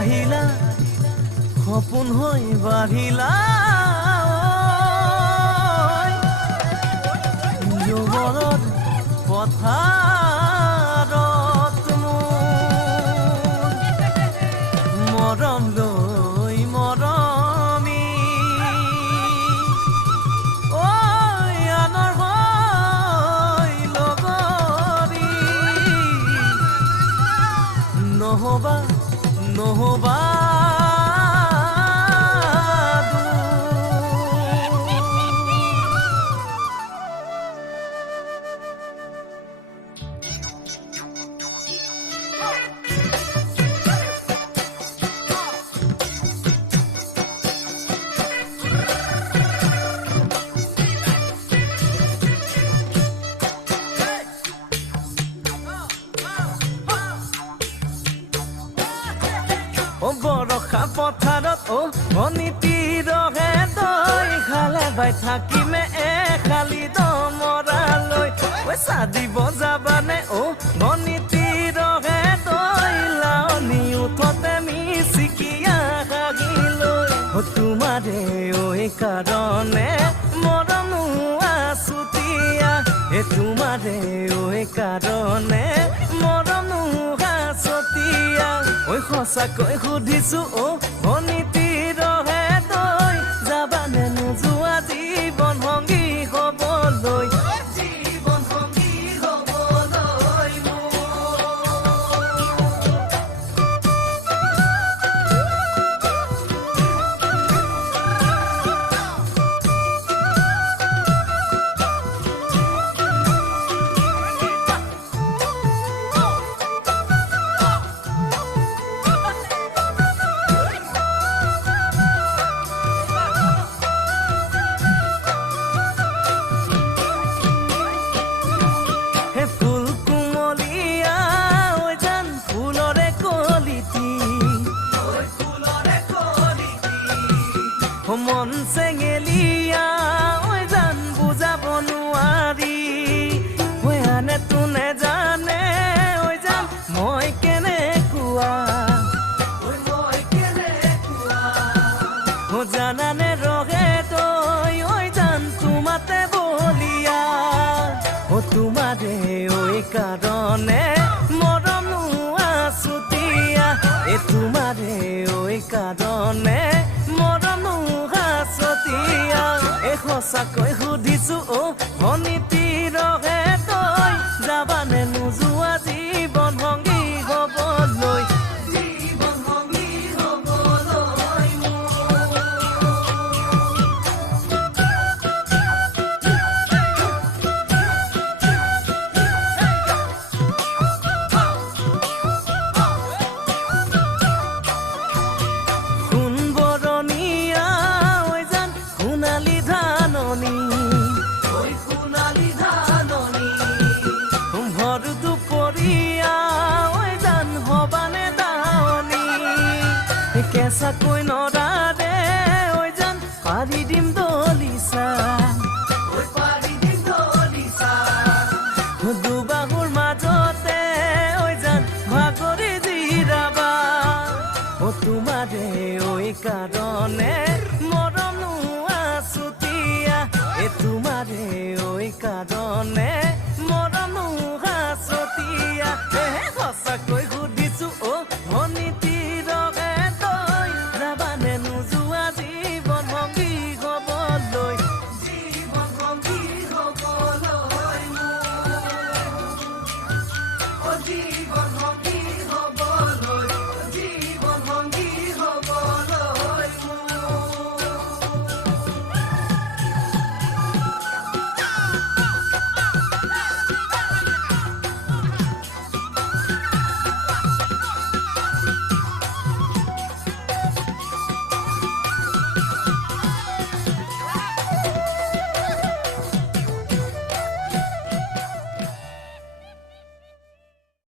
আহিলা সপোন হৈ বাঢ়িলা যুগলত পথাৰত মৰম লৈ মৰমি আনৰ হৈ লগৰী নহবা নহবা বৰষা পথাৰত অনিতিৰহে দৈ খালে বাই থাকিমে খালি দমৰালৈ পইচা দিব যাবানে অনিতিৰহে দৈ লাৱনি উঠতে মিচিকিয়া গাগিলৈ তোমাৰে কাৰণে মৰম আছুতীয়া তোমাৰে কাৰণে মৰম আছুতীয়া সঁচাকৈ সুধিছো অনিতিৰহে দৈ যাবানে নোযোৱা জীৱন সংগী হ'বলৈ জীৱন সংগী হ'বলৈ মন চেঙেলিয়া জান বুজাব নোৱাৰি আনে তোনে জানে জান মই কেনেকুৱা জানানে ৰহে তই জান তোমাতে বলিয়া তোমাৰে কাৰণে মৰম আছুতীয়া তোমাৰে কাৰণে মৰম আছুতীয়া সঁচাকৈ সুধিছো অনিতিৰহে তই যাবানে নোযোৱা জীৱন সংগী হ'বলৈ জীৱন সংগী হ'বলৈ কেঁচাকৈ নৰাৰে জান পাৰি দিম দলিচা দুবাহুৰ মাজতে জান ভাগৰি জিৰাবা তোমাৰে কাৰণে মৰম আছুতীয়া তোমাৰে কাৰণে মৰম আছুতীয়া সঁচাকৈ